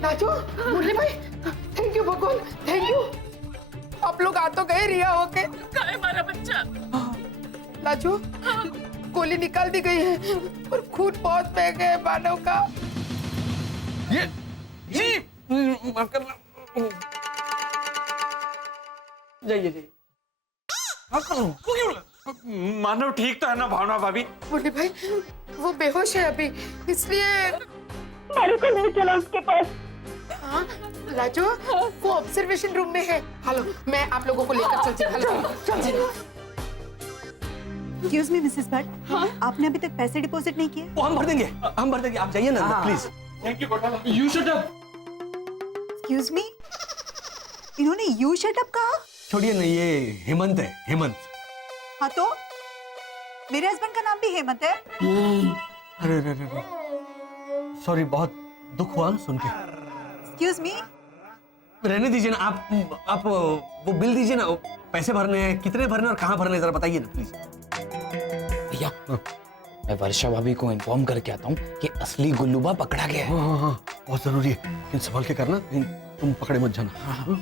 राजू, मुरली भाई, थैंक यू भगवान, थैंक यू। आप लोग आ तो गए रिया होके। हमारा बच्चा राजू, गोली निकाल दी गई है और खून बहुत बह गया है मानव का। ये माफ करना। जाइए जाइए। मानव ठीक तो है ना भावना भाभी? मुरली भाई वो बेहोश है अभी, इसलिए मारू को नहीं चला उसके पास। हाँ लाजो, वो ऑब्जर्वेशन रूम में है। हेलो, मैं आप लोगों को लेकर चलती हूँ। हेलो चल। एक्सक्यूज मी मिसेस भट्ट, आपने अभी तक पैसे डिपॉजिट नहीं किए? वो हम भर देंगे, आप जाइए ना प्लीज। थैंक यू घोटाला। You shut up. Excuse me, इन्होंने यू शट अप कहा? छोड़िए ना, ये हेमंत है, हेमंत। हाँ तो मेरे हस्बैंड का नाम भी हेमंत है। अरे सॉरी, बहुत दुख हुआ सुन के। एक्सक्यूज मी, रहने दीजिए ना आप वो बिल दीजिए ना, पैसे भरने हैं, कितने भरने और कहाँ भरने जरा बताइए ना प्लीज। भैया मैं वर्षा भाभी को इन्फॉर्म करके आता हूँ कि असली गुल्लूबा पकड़ा गया है। हाँ हाँ बहुत जरूरी है, लेकिन संभाल के करना, कहीं तुम पकड़े मत जाना। हाँ।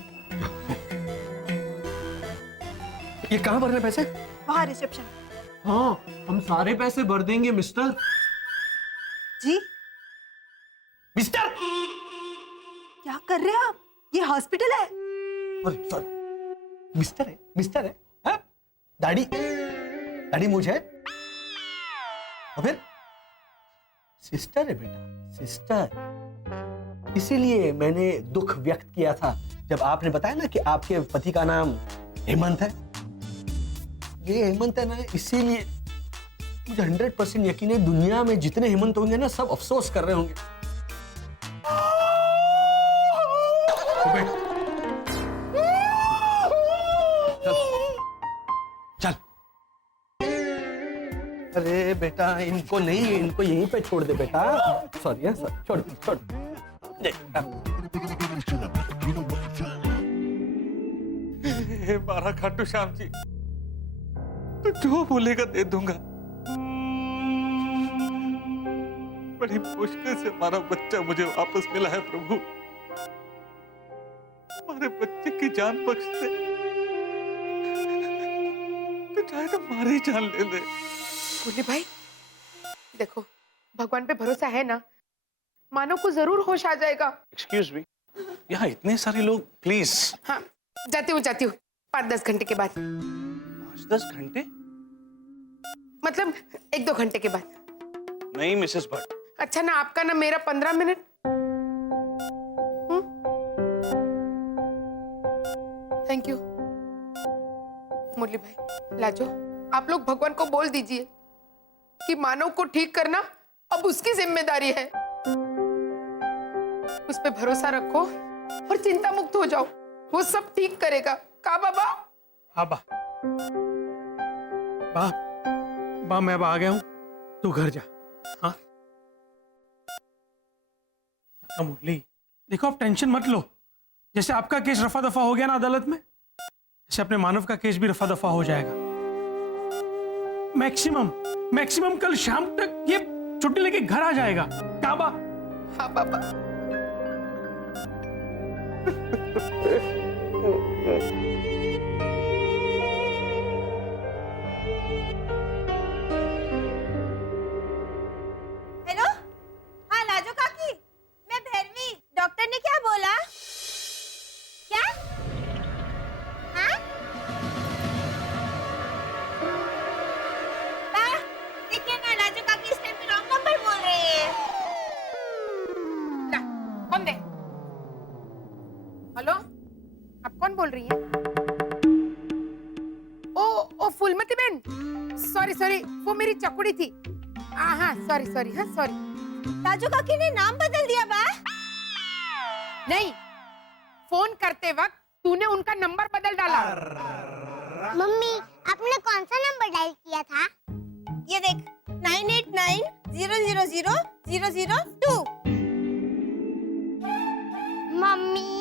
ये कहाँ भरने पैसे? वहाँ रिसेप्शन। हाँ हम सारे पैसे भर देंगे मिस्टर। जी मिस्टर क्या कर रहे हैं आप? ये हॉस्पिटल है। अरे सॉरी, मिस्टर है हाँ? दाढ़ी मूछ है और फिर सिस्टर है बेटा, सिस्टर। इसीलिए मैंने दुख व्यक्त किया था जब आपने बताया ना कि आपके पति का नाम हेमंत है। ये हेमंत है ना, इसीलिए मुझे 100% यकीन है दुनिया में जितने हेमंत होंगे ना सब अफसोस कर रहे होंगे। चल। अरे बेटा इनको नहीं, इनको यहीं पे छोड़ दे बेटा। सॉरी छोड़। मारा खाटू श्याम जी, तो जो बोलेगा दे दूंगा। बड़ी मुश्किल से हमारा बच्चा मुझे वापस मिला है प्रभु। हमारे बच्चे की जान बख्श दे, तो चाहे तो हमारी जान ले ले। गुल्ली भाई देखो, भगवान पे भरोसा है ना, मानव को जरूर होश आ जाएगा। एक्सक्यूज मी, यहाँ इतने सारे लोग, प्लीज। हाँ जाती हूँ 5-10 घंटे के बाद। 5-10 घंटे? मतलब 1-2 घंटे के बाद। नहीं मिसेस भट्ट। अच्छा ना आपका ना मेरा 15 मिनट। थैंक यू मुरली भाई। लाजो आप लोग भगवान को बोल दीजिए कि मानव को ठीक करना अब उसकी जिम्मेदारी है। उस पे भरोसा रखो और चिंता मुक्त हो जाओ, वो सब ठीक करेगा। का बाबा? हाँ बा मैं अब आ गया हूं, तू घर जा। हाँ मुरली देखो, आप टेंशन मत लो। जैसे आपका केस रफा दफा हो गया ना अदालत में, जैसे अपने मानव का केस भी रफा दफा हो जाएगा। मैक्सिमम कल शाम तक ये छुट्टी लेके घर आ जाएगा। काबा? हाँ बाबा। हेलो, हाँ लाजो काकी, मैं भैरवी। डॉक्टर ने क्या बोला? क्या? हाँ? देखिए ना, लाजो काकी इस टाइम पे रॉन्ग नंबर बोल रही है। ना, कौन दे? हेलो, आप कौन बोल रही हैं? ओ फूलमती बहन, सॉरी, वो मेरी चकुड़ी थी। हाँ सॉरी। लाजो काकी ने नाम बदल दिया बा? नहीं, फोन करते वक्त तूने उनका नंबर बदल डाला। मम्मी, आपने कौन सा नंबर डायल किया था? ये देख, 9890000002। मम्मी,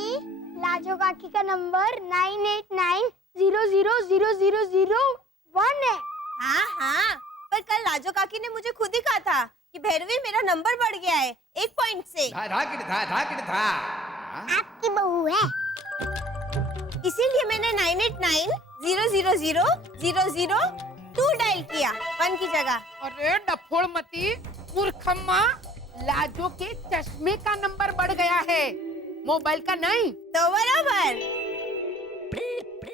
लाजो काकी का नंबर 9890000001 है। हाँ, पर कल लाजो काकी ने मुझे खुद ही कहा था कि भैरवी मेरा नंबर बढ़ गया है 1 पॉइंट से। था। आपकी बहू है। इसीलिए मैंने 9890000002 डायल किया 1 की जगह। अरे डफोड़ मती मूर्खम्मा, लाजो के चश्मे का नंबर बढ़ गया है, मोबाइल का नहीं। तो बराबर।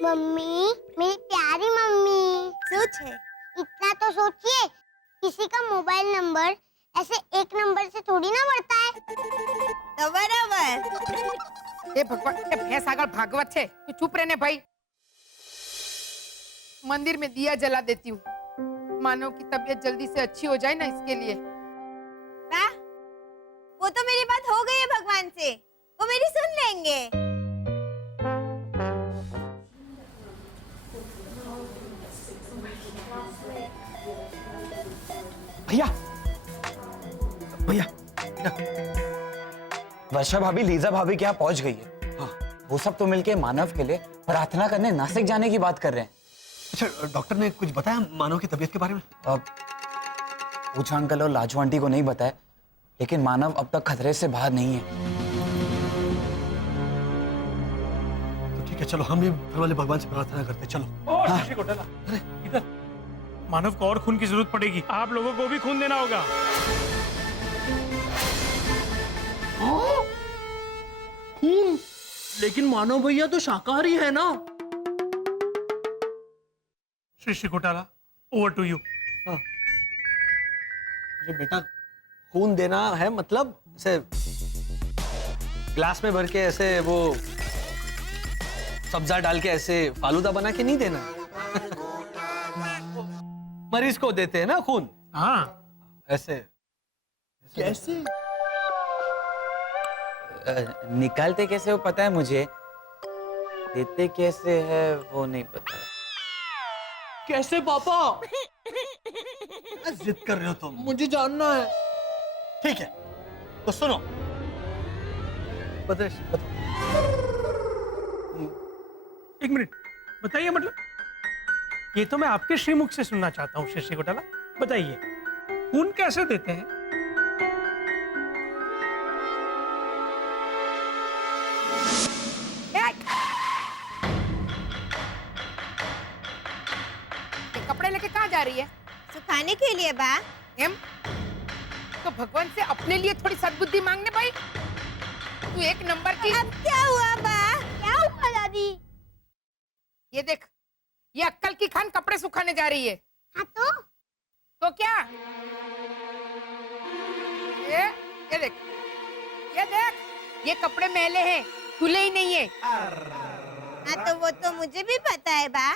मम्मी, मेरी प्यारी मम्मी, सोच है। इतना तो सोचिए, किसी का मोबाइल नंबर ऐसे एक नंबर से थोड़ी ना बढ़ता है। तो बराबर। ये भगवान, ये भैंस आगर भागवत है, तू चुप रहने भाई। मंदिर में दिया जला देती हूँ, मानव की तबीयत जल्दी से अच्छी हो जाए ना, इसके लिए। वो तो मेरी बात हो गई है भगवान से, वो मेरी सुन लेंगे। भैया वर्षा भाभी लीजा भाभी के यहाँ पहुंच गई है। हाँ, वो सब तो मिलके मानव के लिए प्रार्थना करने नासिक जाने की बात कर रहे हैं। अच्छा, डॉक्टर ने कुछ बताया मानव की तबीयत के बारे में? पूछा अंकल और लाजू आंटी को नहीं बताया, लेकिन मानव अब तक खतरे से बाहर नहीं है। तो ठीक है, चलो हम भी घर वाले भगवान से प्रार्थना करते हैं। चलो। शशि घोटाला, अरे इधर, मानव को और खून की जरूरत पड़ेगी, आप लोगों को भी खून देना होगा। खून? लेकिन मानव भैया तो शाकाहारी है ना। शशि घोटाला, ओवर टू यू। अरे बेटा, खून देना है मतलब ऐसे ग्लास में भर के ऐसे वो सब्जा डाल के ऐसे फालूदा बना के नहीं देना। मरीज को देते हैं ना खून। हाँ, ऐसे कैसे? निकालते कैसे वो पता है मुझे, देते कैसे है वो नहीं पता। कैसे पापा? जिद कर रहे हो तुम। मुझे जानना है। ठीक है, तो सुनो। बताओ। एक मिनट, बताइए, मतलब ये तो मैं आपके श्रीमुख से सुनना चाहता हूँ शशि घोटाला। बताइए, खून कैसे देते हैं? कपड़े लेके कहाँ जा रही है? सुखाने के लिए बा। एम? तो भगवान से अपने लिए थोड़ी सद्बुद्धि मांगने भाई। तू एक नंबर की। अब क्या हुआ बा? क्या हुआ दादी? ये देख, ये अक्कल की खान कपड़े सुखाने जा रही है। हाँ तो क्या? ये देख, ये कपड़े मैले हैं, धुले ही नहीं है। हाँ तो वो तो मुझे भी पता है बा।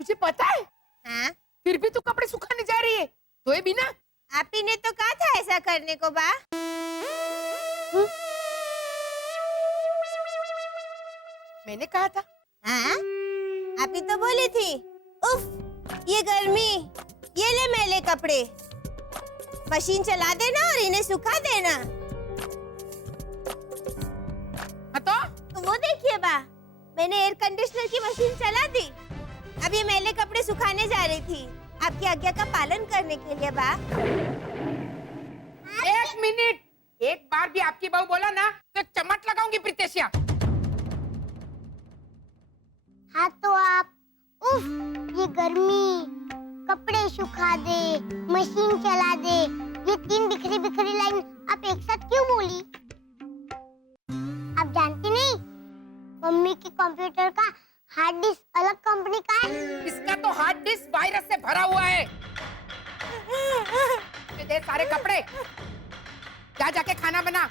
तुझे पता है? हाँ। फिर भी तू कपड़े सुखाने जा रही है, तो ये भी ना। आप ही ने तो कहा था ऐसा करने को बा। मैंने कहा था। हाँ, आप ही तो बोली थी। उफ, ये गर्मी, ये ले मैले कपड़े, मशीन चला देना और इन्हें सुखा देना। तो वो देखिए बा, मैंने एयर कंडीशनर की मशीन चला दी। अब ये मैले कपड़े सुखाने जा रही थी, आपकी आज्ञा का पालन करने के लिए बा। एक मिनट, एक बार भी आपकी बहू बोला ना तो चमट लगाऊंगी प्रीतेशिया। हाँ तो आप, उफ, ये गर्मी, कपड़े सुखा दे, मशीन चला दे, ये तीन बिखरी बिखरी लाइन आप एक साथ क्यों बोली? आप जानती नहीं, मम्मी की कंप्यूटर का हार्ड डिस्क अलग कंपनी का है। इसका तो हार्ड डिस्क वायरस से भरा हुआ है। दे सारे कपड़े, जा जाके खाना बना,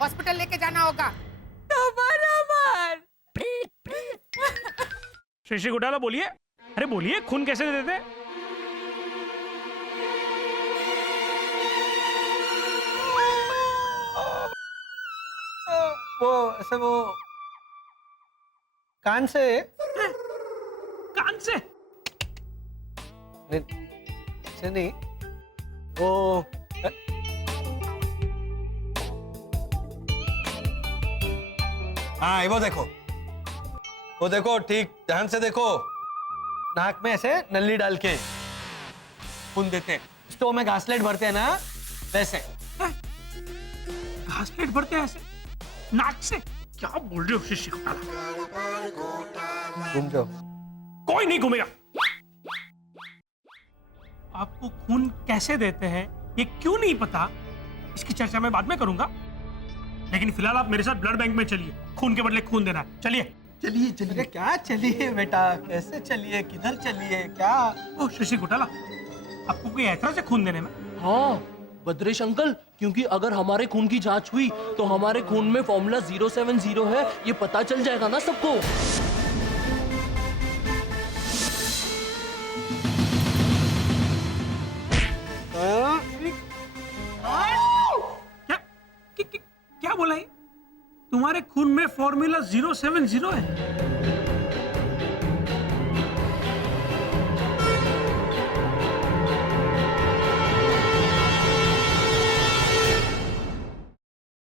हॉस्पिटल लेके जाना होगा। तो बराबर। शशि घोटाला बोलिए, अरे बोलिए, खून कैसे देते हैं? वो ऐसे वो कान से। कान से? नहीं, वो हाँ, वो देखो ठीक ध्यान से देखो, नाक में ऐसे नली डाल के खून देते हैं। स्टोव में घासलेट भरते हैं ना, वैसे। घासलेट भरते हैं ऐसे नाक से? क्या बोल रहे हो शशि घोटाला? घूम जाओ। कोई नहीं घूमेगा। आपको खून कैसे देते हैं ये क्यों नहीं पता, इसकी चर्चा मैं बाद में करूंगा, लेकिन फिलहाल आप मेरे साथ ब्लड बैंक में चलिए, खून के बदले खून देना है। चलिए चलिए। क्या चलिए बेटा, कैसे चलिए, किधर चलिए, क्या? ओह शशि घोटाला, आपको कोई ऐतराज है खून देने में? हाँ बद्रेश अंकल, क्योंकि अगर हमारे खून की जांच हुई तो हमारे खून में फॉर्मूला 070 है, ये पता चल जाएगा ना सबको। क्या बोला ये? तुम्हारे खून में फॉर्मूला 070 है?